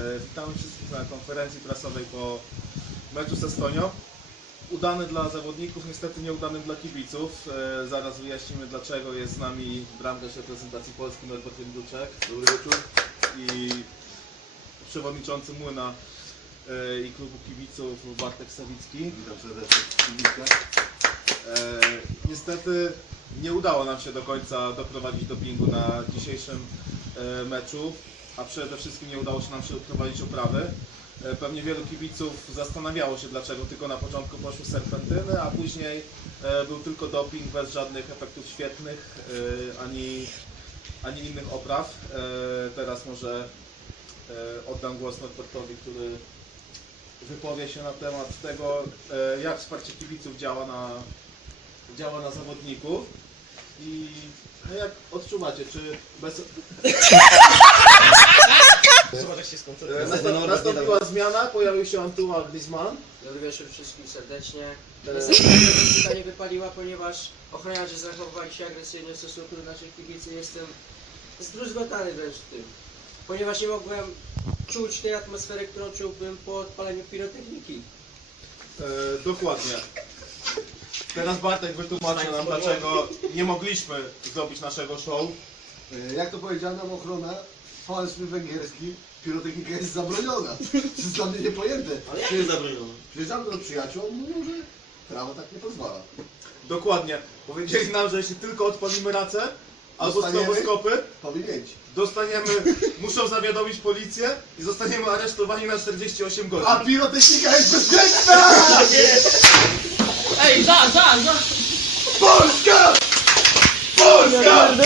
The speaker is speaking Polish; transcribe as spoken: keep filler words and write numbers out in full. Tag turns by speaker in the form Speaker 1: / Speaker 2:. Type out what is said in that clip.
Speaker 1: Witamy wszystkich na konferencji prasowej po meczu z Estonią. Udany dla zawodników, niestety nieudany dla kibiców. Zaraz wyjaśnimy, dlaczego. Jest z nami bramkarz reprezentacji Polski Norbert Jędruczek. Dobry wieczór. I przewodniczący Młyna i klubu kibiców Bartek Sawicki.
Speaker 2: Witam serdecznie.
Speaker 1: E, niestety nie udało nam się do końca doprowadzić dopingu na dzisiejszym e, meczu, a przede wszystkim nie udało się nam się prowadzić oprawy. E, pewnie wielu kibiców zastanawiało się, dlaczego tylko na początku poszły serpentyny, a później e, był tylko doping bez żadnych efektów świetnych e, ani, ani innych opraw. E, teraz może e, oddam głos Norbertowi, który wypowie się na temat tego, jak wsparcie kibiców działa na, działa na zawodników i jak odczuwacie, czy bez... Nastąp, nastąpiła zmiana, pojawił się Antoine Griezmann.
Speaker 3: Dobry wieczór wszystkim serdecznie. Niestety ta nie wypaliła, ponieważ ochroniarze zachowywali się agresywnie w stosunku do naszych kibicy. Jestem zdruzgotany wręcz tym, ponieważ nie mogłem czuć tej atmosfery, którą czułbym po odpaleniu pirotechniki.
Speaker 1: E, dokładnie. Teraz Bartek wytłumaczy nam, dlaczego nie mogliśmy zrobić naszego show.
Speaker 2: Jak to powiedziała nam ochrona, falszny węgierski, pirotechnika jest zabroniona. To jest dla mnie niepojęte.
Speaker 3: Ale jak jest zabronione?
Speaker 2: Przyjeżdżamy do przyjaciół, on mówił, że prawo tak nie pozwala.
Speaker 1: Dokładnie. Powiedzieli nam, że jeśli tylko odpalimy racę albo
Speaker 2: Dostaniemy?
Speaker 1: stroboskopy,
Speaker 2: Powinieneś.
Speaker 1: dostaniemy, muszą zawiadomić policję i zostaniemy aresztowani na czterdzieści osiem godzin.
Speaker 2: A pirotechnika jest bezpieczna!
Speaker 3: Ej, za, za, za!
Speaker 2: Polska! Polska!